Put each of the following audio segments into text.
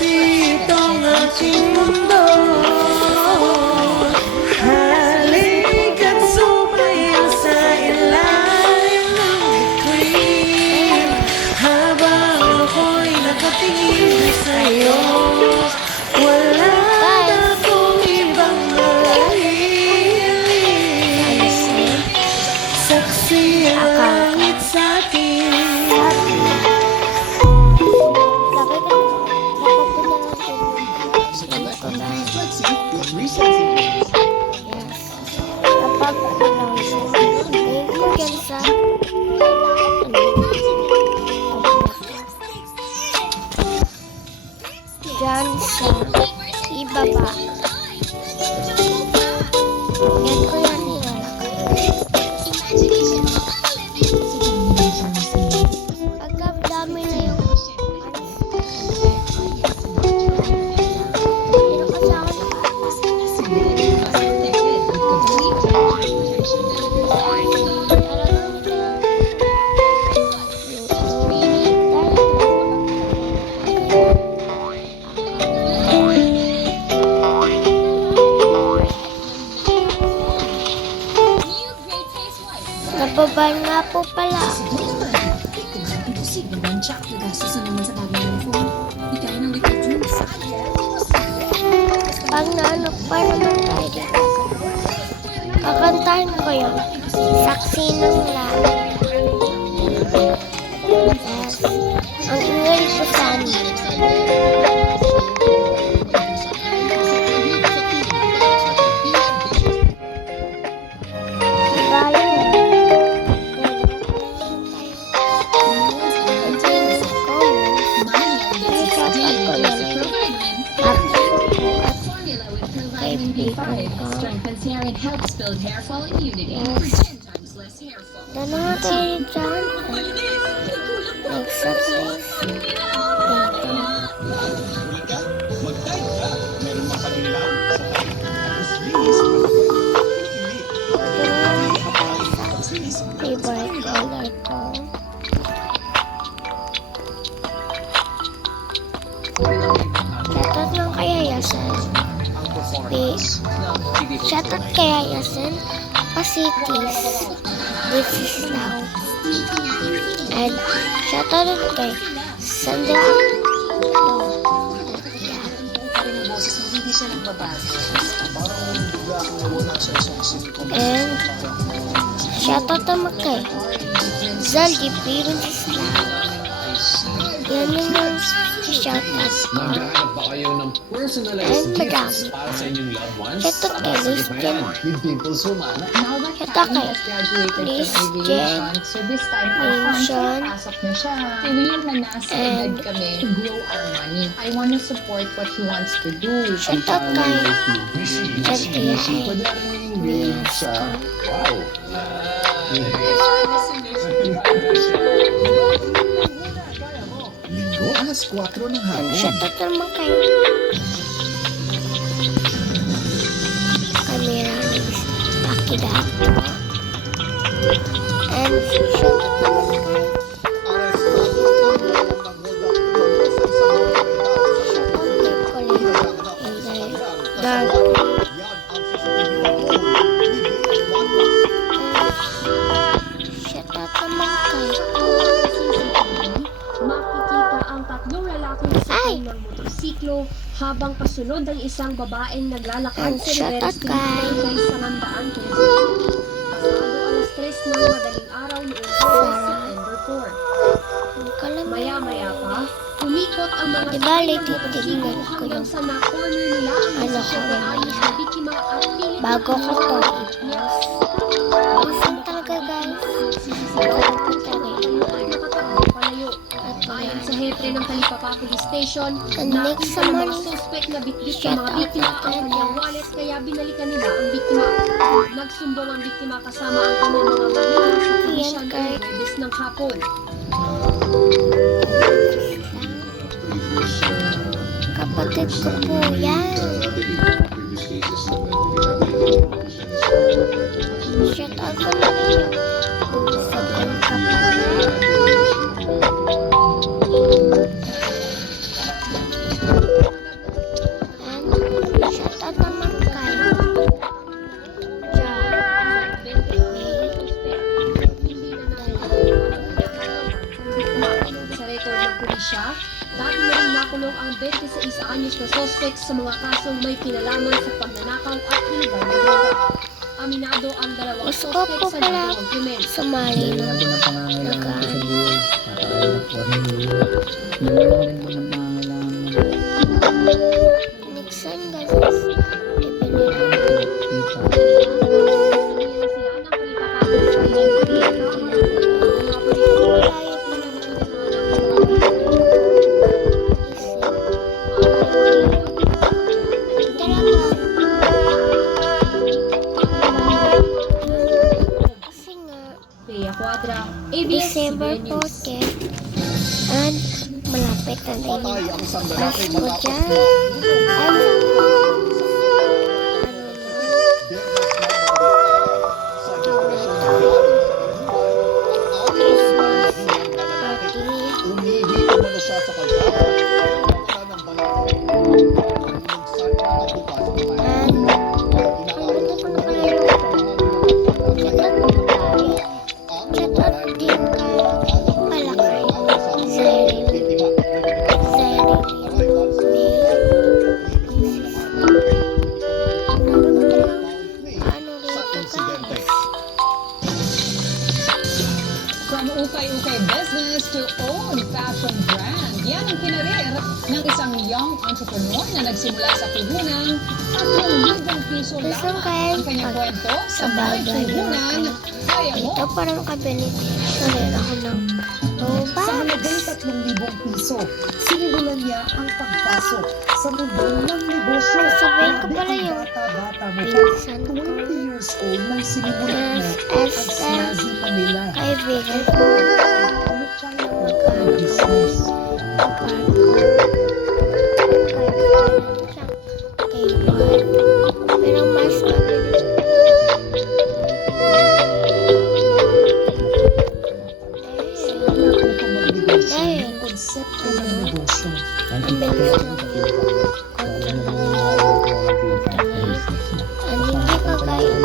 Dito ang aking mundo. Halika't sumayaw sa ilalim ng bituin, habang ako'y nakatingin sa'yo. Wala na akong ibang mahihiling, saksi ang langit sa'kin. Diyan sa ibaba. Yan ko yan nilalagay. Pagka dami na yung pero kasi ako nababal nga po pala. Pag naanok pa naman tayo dito. Kakantahin ko yun. Saksi ng langit. Yes. Ang ingay ko sana. Strengthens hair and helps build hair fall immunity for 10 times less hair fall. Dala nga tayo dyan. Exercise. Favorite color ko. Shoutout lang kaya Yasen. Shoutout kaya Yasen. Pasitis. This is now. And shoutout kay Sandra. And shoutout naman kay Zaldi Princess Now. Yan yung shoutout ko. Naghahanap ba kayo ng And personalized madami. gifts para sa inyong loved ones? Shoutout kay Liz Jen. With Dimples Romana. Now that Shoutout Kain kay has graduated Liz from Jen. aviation, so this time our Minsan. sponsor, pasok na siya. Real na nasa edad And kami to grow our money. I want to support what he wants to do. shoutout kay Jen Wow! Linggo, alas 4 ng And hapon. shoutout naman kay Camila Pakidato. And shoutout naman kay Dark. Shoutout naman kay Makikita ang tatlong lalaking sakay ng motorsiklo habang pasunod ang isang babaeng naglalakad And sa shoutout Rivera Street kay kay Sarandaan, Quezon City. Pasado alas 3 ng madaling araw noong September 4. Maya-maya pa, umikot ang mga Diba, sakay ng lady, motorsiklo tingnan ko hanggang yung sa na-corner nila ang ano ko sasakyan ng alis na biktima at pilit bago ko to Yes. isang talaga guys. Bago ko talaga. Nakatakbo palayo. Ayon sa hepe ng Talipapa Police Station, And next nakita ng mga naman, suspect na bitbit shout ng mga out biktima ang natin. kanyang wallet kaya binalikan nila ang biktima. Nagsumbong ang biktima kasama ang kanyang mga magulang sa pulisyan Yan, Kurt. ng Huwebes ng hapon. Kapatid ko po yan. Shout out ko na rin sa kong kapatid. ng pulisya. Dati na rin nakulong ang 26 anyos na suspect sa mga kasong may kinalaman sa pagnanakaw at illegal na droga. Aminado ang dalawang Gusto ko suspect po sa pala dalawang krimen. sumali Yun na. lang din ang pangangailangan ko sa buhay. Nakakailangan ko sa buhay. Yun lang din po ang pangangailangan mo. Nixon guys. Ipinira. Kita. Sila ng palitatapos sa ilang krimen. Mga pulis Layo pa naman. Talaga. Kasi nga, Pia Quadra, ABS-CBN December News. 40 and malapit na din Patay yung ang isang lalaki Pasko matapos dyan. na Ano na? sa depresyon ng Philippines. Christmas party. Umihi umano siya sa kalsada. Siya ng balakang. Nagsan na ang bukas ng kanya. And Inaayos ko ko na na pala yung chatot din kayo pala kay Zaire. Ano rito guys? From ukay-ukay business to own fashion brand. Yan ang kinarir ng isang young entrepreneur na nagsimula sa puhunan at ₱3,000 Gusto lamang. guys, Ang kanyang pag kwento sa sa may bagay puhunan, kaya mo. ito para makabili na rin ako ng Sa halagang Robux. ₱3,000, sinimulan niya ang pagpasok sa mundo ng negosyo. Sabihin ko Grabe pala ang yung bata-bata mo pa. pinsan ko 20 years old nang sinimulan mo na ang SM Snazzy Manila. kaibigan ko. Ano kaya ang business? Pero mas mabilis. Sila upang magnegosyo Dahil- ng konsepto ng negosyo. Ang Ang kita bilis ko ng sa pinsan. Kaya mo naman yung mga ko ng pinsan. Ang hindi ka kaya.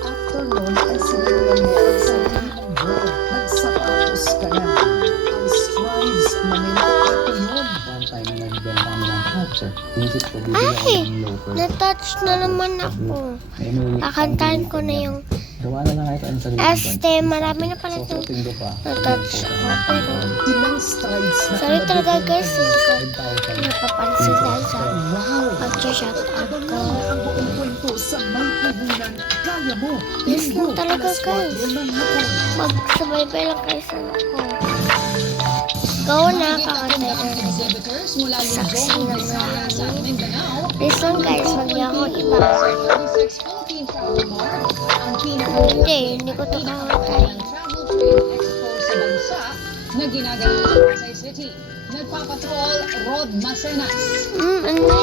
After nun ay sinimulan mo ang sarili mong brand. Nagsapatos ka na. Ang Strides Manila, ito yun. One time na nagbenta kami ng voucher. Inisip ko, bibili ako Ay! ng loafer. Na-touch na naman ako. May inuwi- Kakantahan ko na yung Gawa na lang kahit ang sarili kong este. Marami na pala itong susutin ko pa. na-touch ako. Pero Ilang strides na sorry talaga guys. Hindi ko 5,000. napapansin dahil sa Wow! pag-shout out Abangan ko. mo ang buong kwento sa May Puhunan. Kaya mo. Yes Linggo, lang talaga, alas 4 guys. ng hapon. Magsubaybay lang kayo sa ako. Go na, kakantay na rin. Exhibitors mula Saksi Luzon, ng Visayas at langit. Mindanao. Please lang guys, wag niyo ako iba. Sa 36 Philippine Travel Mart, ang Hindi ko to kakantay. Travel Trade Expo sa bansa na ginaganap sa Pasay City. Nagpapatrol Rod Macenas. Ano?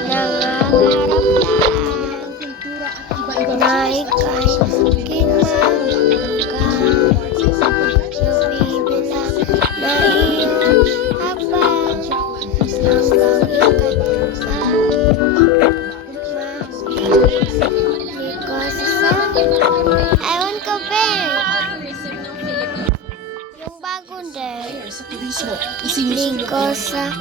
Nangangarap lang Kultura at iba-iba na ika'y kinamanggang nabibilang na iyong habang hanggang ika'y Ewan ko, Ben. Yung bagong din. sa turismo. Hindi ko sa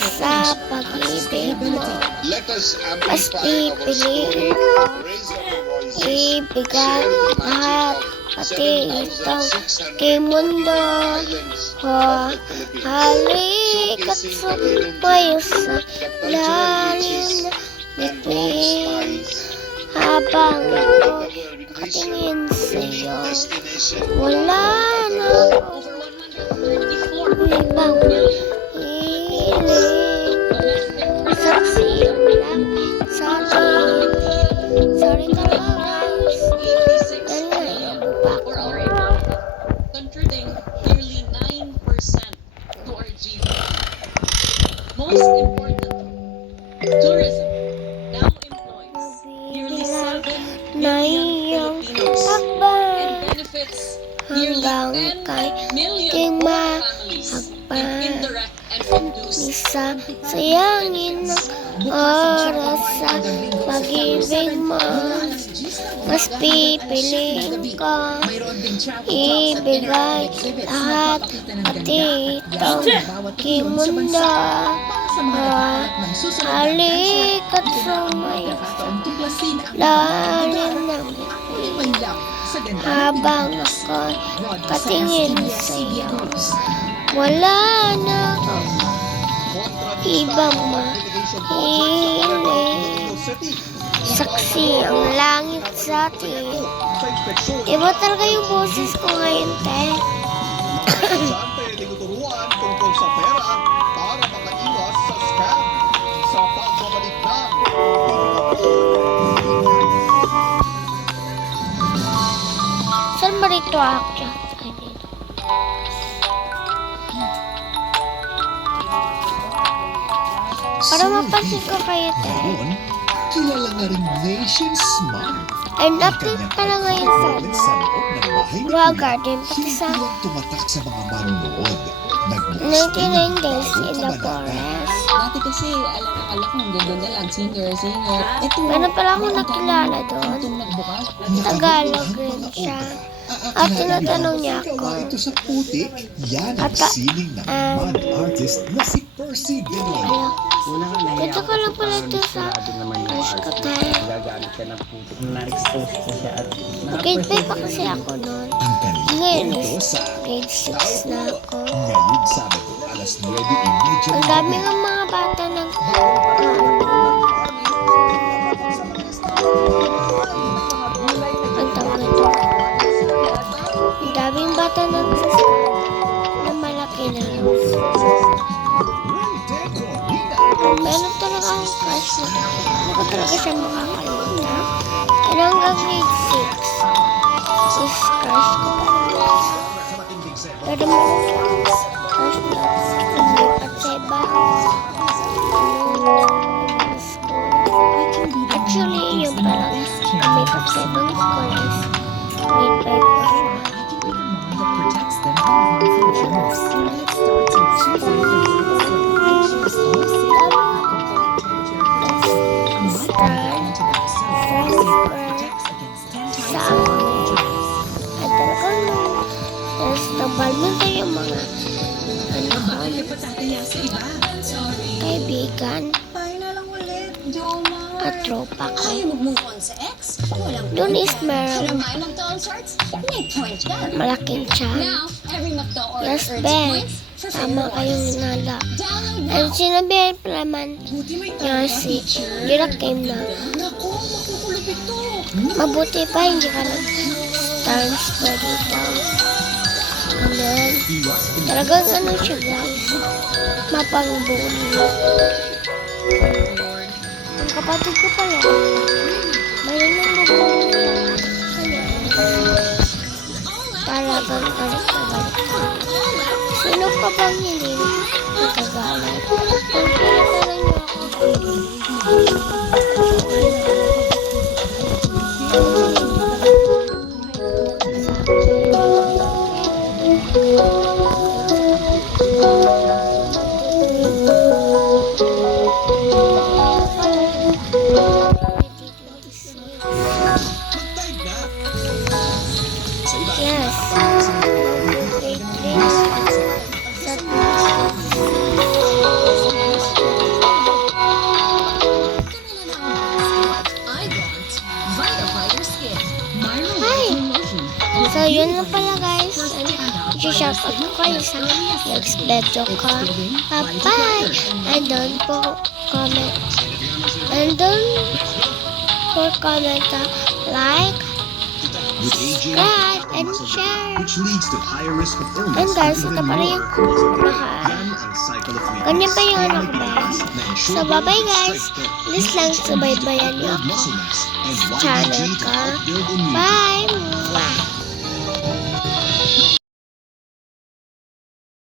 sa pag-ibig mo. Let us Mas amplify our pipiliin story, ko raise our voices, ibigay lahat pati itong kay mundo ko. Halika't sumayo sa lalim na bituin habang ako nakatingin sa'yo. Wala na ibang hiling. Saksi lang sa atin. Sorry talaga guys. Dahil nga inubo pa ako. contributing nearly 9% to our GDP. Most important, tourism now employs nearly 7 Na million iyong Filipinos takban and benefits nearly hanggang 10 kay million king more families in indirect and induced isa sayangin ng oras sa pag-ibig mo. mas pipiliin ko ibigay lahat at itong kimundo. Halika't sumaya lalim ng habang ako'y katingin sa'yo. Wala na akong ibang mahiling. Saksi ang langit sa atin. Iba talaga yung boses ko ngayon, te. Saan pwedeng turuan tungkol sa pera para makaiwas sa scam sa pagbabalik ng Saan ba rito ako? Ay, dito. Para mapansin ko kayo, te. Ngayon, kilala na rin Nation Smart. And update pa lang ngayon sa Sa loob ng bahay ni Raw Kuya, Garden pati hindi sa lang tumatak sa mga manunood. Nagbukas 99 din ng Days bagong in the kabanata. Forest. Dati kasi, akala ko ang ganda lang, singer. Ito, Meron pala akong nakilala doon. itong nagbukas. Tagalog rin siya. At tinatanong niya ako. Ito sa puti, yan ang At, sining ng man artist na si Percy Benoit. Dito ko lang pala ito sa crush ko tayo. Gagamit ka ng puto. Na-expose ko siya at Grade 5 pa kasi ako noon. Ang kanilang Ngayon, kwento sa grade 6 na ako. ngayong Sabado, alas 9:30 Ang dami ng mga bata ng ang tawag ito. Ang daming bata na malaki na lang. Meron talaga akong crush na hindi ko talaga siya makakalimutan. Pero hanggang grade 6 is crush ko talaga. Pero meron akong crush na lumipat sa iba. Actually, yun parang lumipat sa ibang school is grade 5 pa siya. Balmintan yung mga kaibigan at tropa ko. Mag-move on sa ex? Walang Doon is meron may McDonald's shorts? May point yan. malaking chan. Now, every McDo order Yes, earns Ben. points for Tama favorite kayong ones. nala. Download now. Ang sinabihan pa naman niya si Gira came na Naku, makukulog ito. mabuti pa hindi ka nag-stars pa dito. Amen. Talagang ano siya guys, mapang-bully. Ang kapatid ko pala, mayroon ng bubuli siya. Talagang galit na galit ka. Sino pa bang hindi nagkagalit? Kung pinatanong niyo ako, yes. Grade 3 sa I want Vita Skin. Hi! So, yun lang pala guys. I-shoutout ko kayo sa next video ko. Bye-bye! And don't comment. And don't comment, like, subscribe, and share. Which leads to higher risk of illness. And guys, ito pala yung ganyan pa yung anak ko guys. So, bye-bye guys. Please lang subaybayan niyo ako sa channel ko.